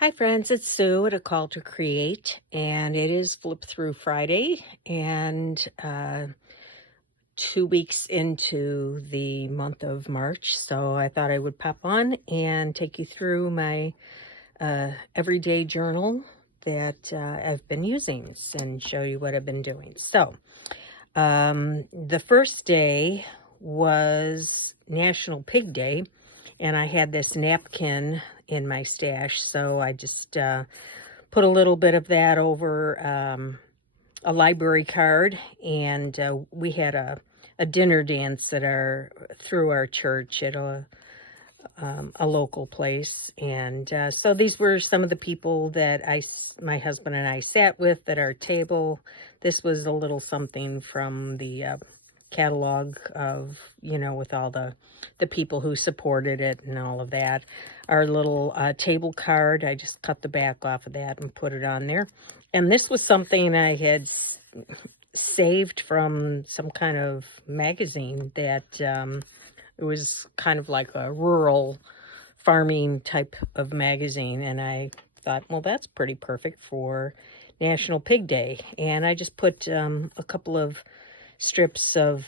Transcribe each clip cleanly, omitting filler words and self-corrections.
Hi, friends. It's Sue at A Call to Create, and it is Flip Through Friday, and 2 weeks into the month of March. So I thought I would pop on and take you through my everyday journal that I've been using and show you what I've been doing. So the first day was National Pig Day, and I had this napkin in my stash, so I just put a little bit of that over a library card, and we had a dinner dance at through our church at a local place, and so these were some of the people that my husband and I sat with at our table. This was a little something from the catalog of, with all the people who supported it and all of that. Our little table card, I just cut the back off of that and put it on there. And this was something I had saved from some kind of magazine that it was kind of like a rural farming type of magazine. And I thought, well, that's pretty perfect for National Pig Day. And I just put a couple of strips of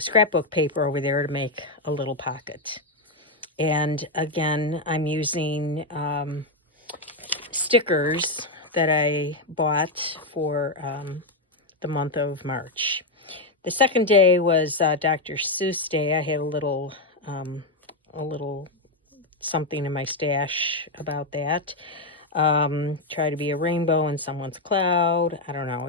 scrapbook paper over there to make a little pocket. And again, I'm using stickers that I bought for the month of March. The second day was Dr. Seuss Day. I had a little something in my stash about that. Try to be a rainbow in someone's cloud. I don't know.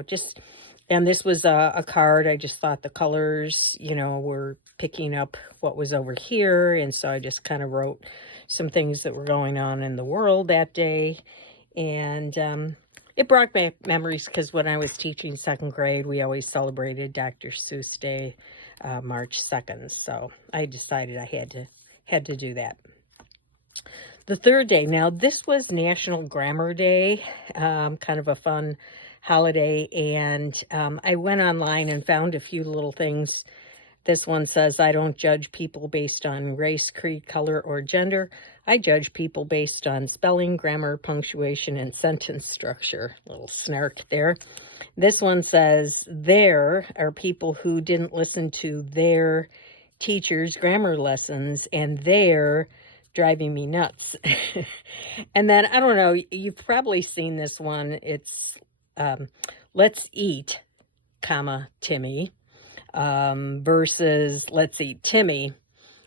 And this was a card. I just thought the colors, were picking up what was over here. And so I just kind of wrote some things that were going on in the world that day. And it brought back memories because when I was teaching second grade, we always celebrated Dr. Seuss Day, March 2nd. So I decided I had to do that. The third day, now this was National Grammar Day, kind of a fun holiday, and I went online and found a few little things. This one says, I don't judge people based on race, creed, color, or gender. I judge people based on spelling, grammar, punctuation, and sentence structure. Little snark there. This one says, there are people who didn't listen to their teachers' grammar lessons, and they're driving me nuts. And then, I don't know, you've probably seen this one. It's let's eat, comma, Timmy, versus let's eat Timmy,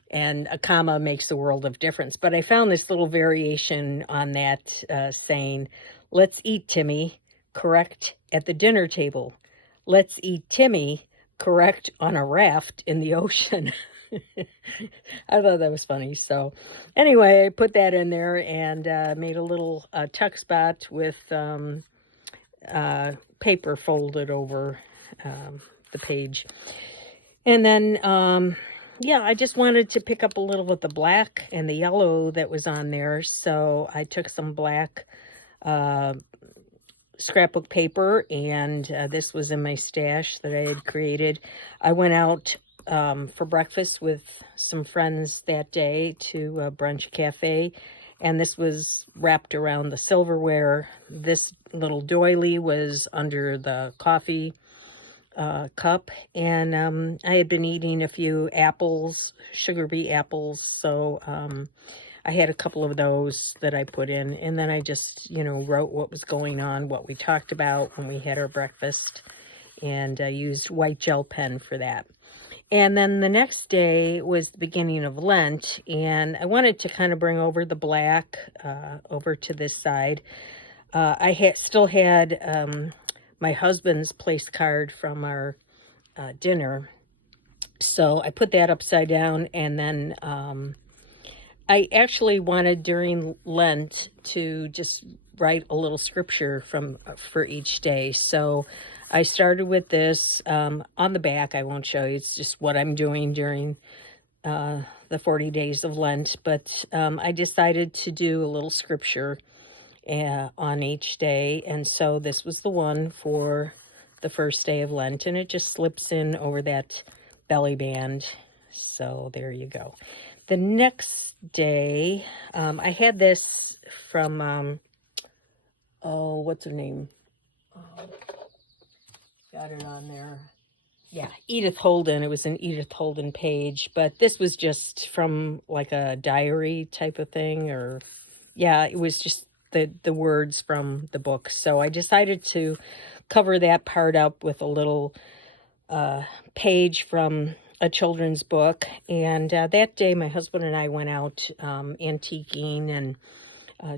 and a comma makes a world of difference. But I found this little variation on that saying, let's eat Timmy, correct at the dinner table. Let's eat Timmy, correct on a raft in the ocean. I thought that was funny. So anyway, I put that in there and made a little tuck spot with paper folded over the page. And then, yeah, I just wanted to pick up a little of the black and the yellow that was on there. So I took some black scrapbook paper, and this was in my stash that I had created. I went out for breakfast with some friends that day to a brunch cafe, and this was wrapped around the silverware. This little doily was under the coffee cup, and I had been eating a few apples, sugar beet apples, so I had a couple of those that I put in, and then I just, wrote what was going on, what we talked about when we had our breakfast, and I used white gel pen for that. And then the next day was the beginning of Lent, and I wanted to kind of bring over the black over to this side. I still had my husband's place card from our dinner, so I put that upside down, and then I actually wanted during Lent to just write a little scripture for each day. So I started with this on the back. I won't show you. It's just what I'm doing during the 40 days of Lent. But I decided to do a little scripture on each day. And so this was the one for the first day of Lent. And it just slips in over that belly band. So there you go. the next day, I had this from, oh, what's her name? Oh, got it on there. Yeah, Edith Holden. It was an Edith Holden page, but this was just from like a diary type of thing, or yeah, it was just the words from the book. So I decided to cover that part up with a little page from a children's book. And that day, my husband and I went out antiquing and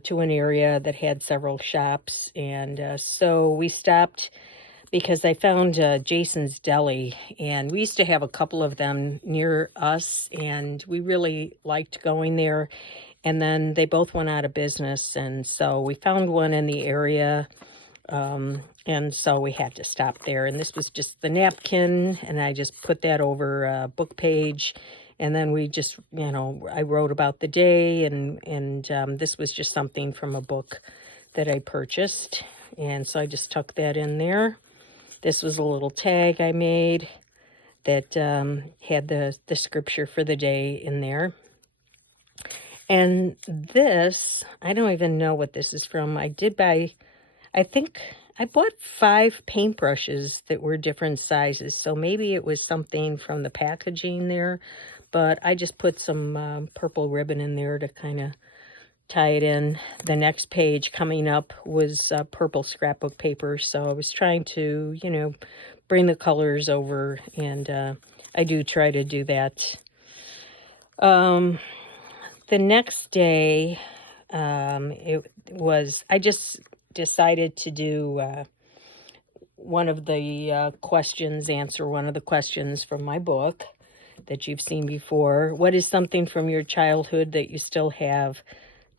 to an area that had several shops. And so we stopped because I found Jason's Deli, and we used to have a couple of them near us, and we really liked going there. And then they both went out of business, and so we found one in the area, and so we had to stop there. And this was just the napkin, and I just put that over a book page, and then we just, I wrote about the day, and this was just something from a book that I purchased, and so I just tucked that in there. This was a little tag I made that had the scripture for the day in there. And this, I don't even know what this is from. I think I bought 5 paintbrushes that were different sizes. So maybe it was something from the packaging there. But I just put some purple ribbon in there to kind of tie it in. The next page coming up was purple scrapbook paper. So I was trying to, bring the colors over. And I do try to do that. The next day, I just decided to do answer one of the questions from my book that you've seen before. What is something from your childhood that you still have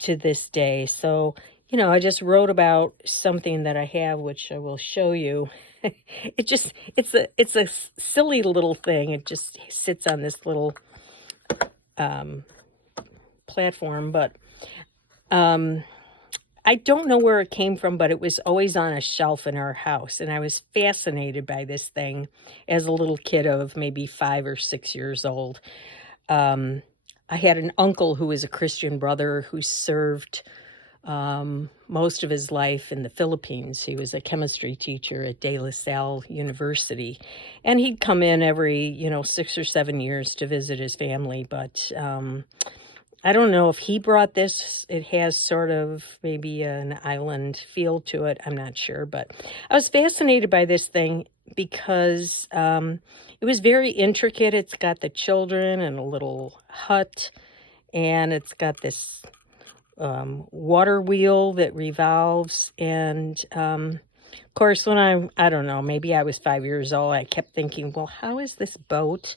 to this day? So, I just wrote about something that I have, which I will show you. It's a silly little thing. It just sits on this little platform, but I don't know where it came from, but it was always on a shelf in our house, and I was fascinated by this thing as a little kid of maybe 5 or 6 years old. I had an uncle who was a Christian brother who served most of his life in the Philippines. He was a chemistry teacher at De La Salle University, and he'd come in every 6 or 7 years to visit his family, but I don't know if he brought this. It has sort of maybe an island feel to it. I'm not sure, but I was fascinated by this thing because it was very intricate. It's got the children and a little hut, and it's got this water wheel that revolves. And of course, when I don't know, maybe I was 5 years old, I kept thinking, well, how is this boat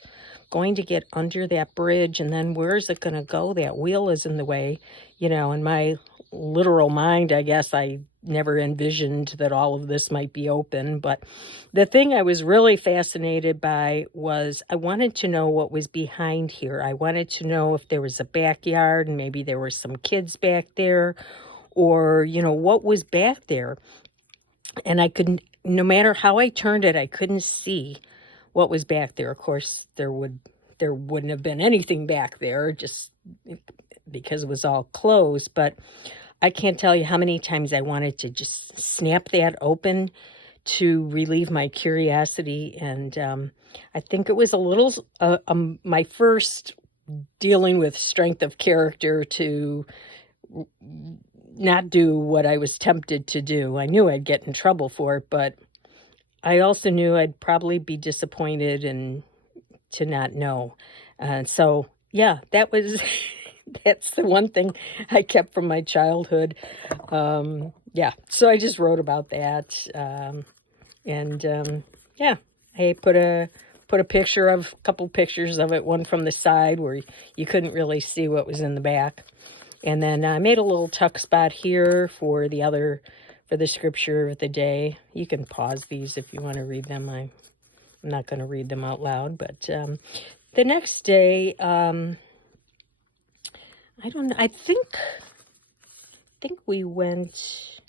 going to get under that bridge, and then where's it going to go? That wheel is in the way. In my literal mind, I guess I never envisioned that all of this might be open. But the thing I was really fascinated by was I wanted to know what was behind here. I wanted to know if there was a backyard and maybe there were some kids back there, or what was back there. And I couldn't, no matter how I turned it, I couldn't see what was back there. Of course, there wouldn't have been anything back there just because it was all closed. But I can't tell you how many times I wanted to just snap that open to relieve my curiosity. And I think it was a little my first dealing with strength of character to not do what I was tempted to do. I knew I'd get in trouble for it, but I also knew I'd probably be disappointed and to not know. So, yeah, that's the one thing I kept from my childhood. Yeah, so I just wrote about that. Yeah, I put a couple pictures of it, one from the side where you couldn't really see what was in the back. And then I made a little tuck spot here for the scripture of the day. You can pause these if you want to read them. I'm not going to read them out loud, but the next day, I don't know. I think we went.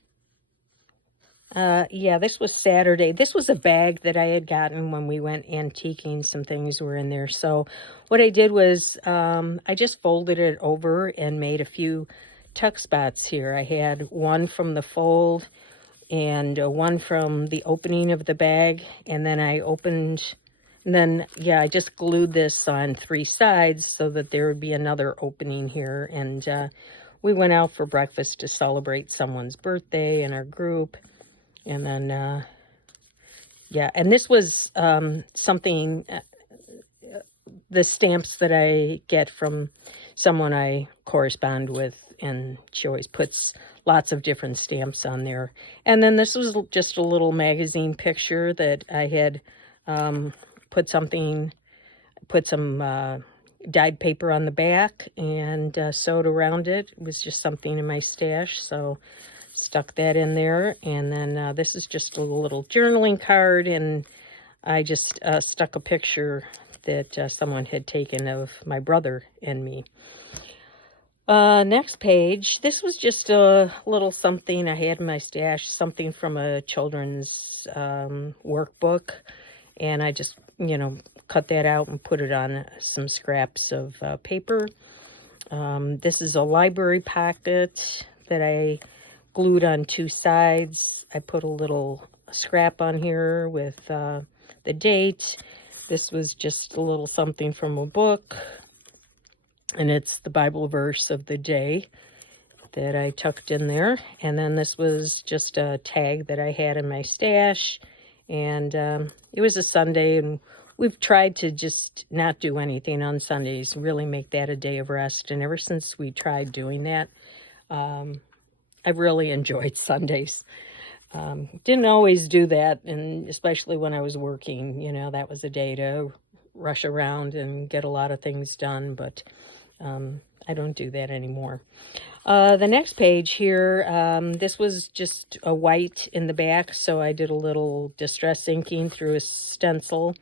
Yeah, this was Saturday. This was a bag that I had gotten when we went antiquing. Some things were in there. So what I did was I just folded it over and made a few tuck spots here. I had one from the fold and one from the opening of the bag. And then I opened, and then, yeah, I just glued this on 3 sides so that there would be another opening here. And we went out for breakfast to celebrate someone's birthday in our group. And then, yeah, and this was something, the stamps that I get from someone I correspond with, and she always puts lots of different stamps on there. And then this was just a little magazine picture that I had put some dyed paper on the back and sewed around it. It was just something in my stash, so stuck that in there. And then this is just a little journaling card, and I just stuck a picture that someone had taken of my brother and me. Next page, this was just a little something I had in my stash, something from a children's workbook, and I just, cut that out and put it on some scraps of paper. This is a library pocket that I glued on 2 sides. I put a little scrap on here with the date. This was just a little something from a book, and it's the Bible verse of the day that I tucked in there. And then this was just a tag that I had in my stash, and it was a Sunday, and we've tried to just not do anything on Sundays, really make that a day of rest. And ever since we tried doing that, I've really enjoyed Sundays. Didn't always do that, and especially when I was working, that was a day to rush around and get a lot of things done, but I don't do that anymore. The next page here, this was just a white in the back, so I did a little distress inking through a stencil.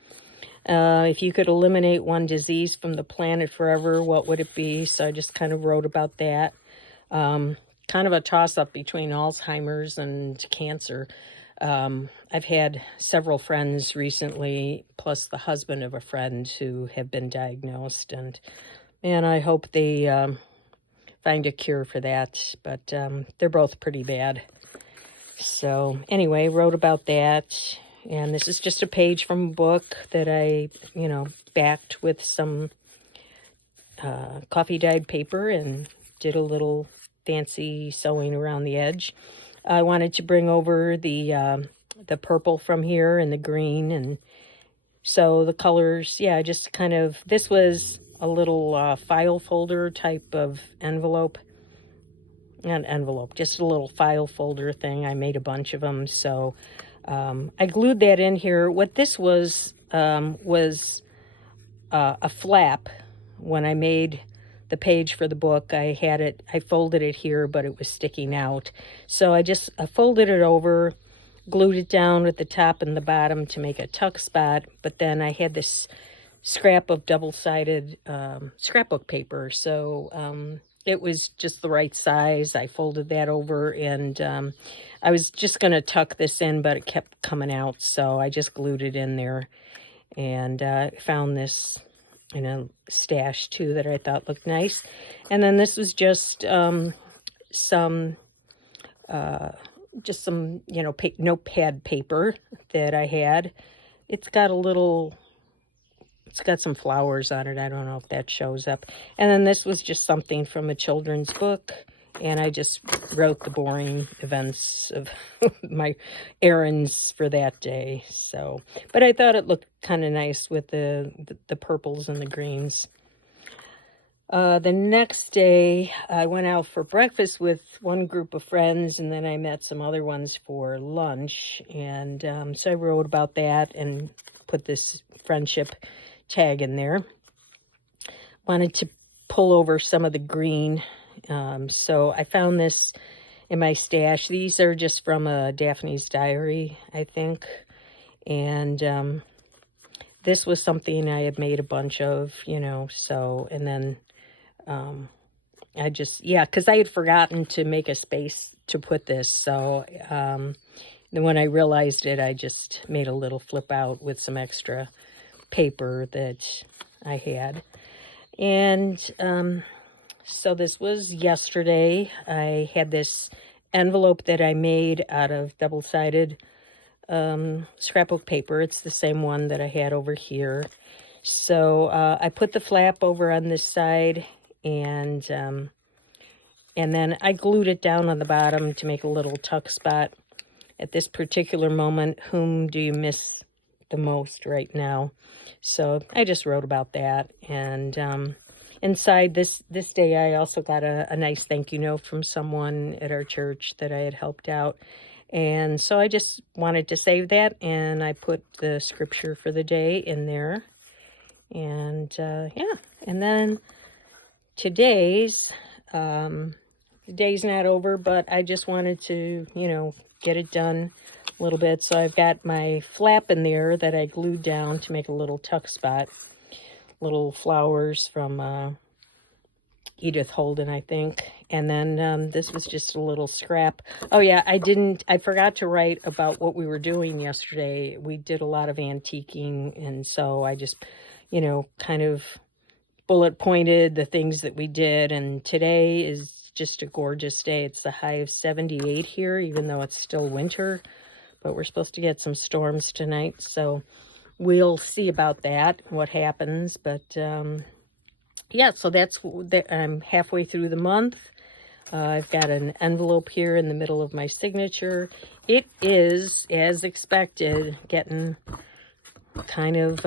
If you could eliminate one disease from the planet forever, what would it be? So I just kind of wrote about that. Kind of a toss-up between Alzheimer's and cancer. I've had several friends recently, plus the husband of a friend, who have been diagnosed, and I hope they find a cure for that, but they're both pretty bad. So anyway, wrote about that, and this is just a page from a book that I, backed with some coffee dyed paper and did a little fancy sewing around the edge. I wanted to bring over the purple from here and the green, and so the colors, yeah, just kind of, this was a little file folder type of envelope. Not envelope, just a little file folder thing. I made a bunch of them, so I glued that in here. What this was a flap. When I made the page for the book, I folded it here, but it was sticking out. So I folded it over, glued it down at the top and the bottom to make a tuck spot, but then I had this scrap of double-sided scrapbook paper, so it was just the right size. I folded that over, and I was just going to tuck this in, but it kept coming out, so I just glued it in there, and found this in a stash too that I thought looked nice. And then this was just some notepad paper that I had. It's got some flowers on it. I don't know if that shows up. And then this was just something from a children's book, and I just wrote the boring events of my errands for that day. So, but I thought it looked kind of nice with the purples and the greens. The next day, I went out for breakfast with one group of friends, and then I met some other ones for lunch. And so I wrote about that and put this friendship tag in there. Wanted to pull over some of the green. So I found this in my stash. These are just from a Daphne's Diary, I think. And this was something I had made a bunch of, so, and then I just, because I had forgotten to make a space to put this. So then when I realized it, I just made a little flip out with some extra paper that I had. And so this was yesterday. I had this envelope that I made out of double-sided scrapbook paper. It's the same one that I had over here. So I put the flap over on this side, and then I glued it down on the bottom to make a little tuck spot. At this particular moment, whom do you miss the most right now? So I just wrote about that. And inside this day, I also got a nice thank you note from someone at our church that I had helped out. And so I just wanted to save that, and I put the scripture for the day in there. And yeah, and then today's, the day's not over, but I just wanted to, get it done a little bit. So I've got my flap in there that I glued down to make a little tuck spot. Little flowers from Edith Holden, I think. And then this was just a little scrap. Oh yeah, I forgot to write about what we were doing yesterday. We did a lot of antiquing, and so I just, kind of bullet pointed the things that we did. And today is just a gorgeous day. It's a high of 78 here, even though it's still winter, but we're supposed to get some storms tonight. So we'll see about that, what happens. But yeah, so I'm halfway through the month. I've got an envelope here in the middle of my signature. It is, as expected, getting kind of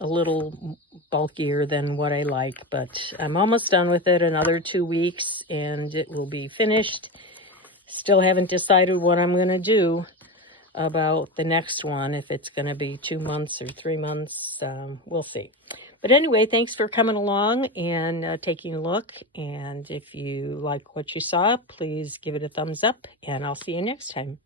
a little bulkier than what I like, but I'm almost done with it. Another 2 weeks and it will be finished. Still haven't decided what I'm going to do about the next one, if it's going to be 2 months or 3 months. We'll see. But anyway, thanks for coming along and taking a look. And if you like what you saw, please give it a thumbs up, and I'll see you next time.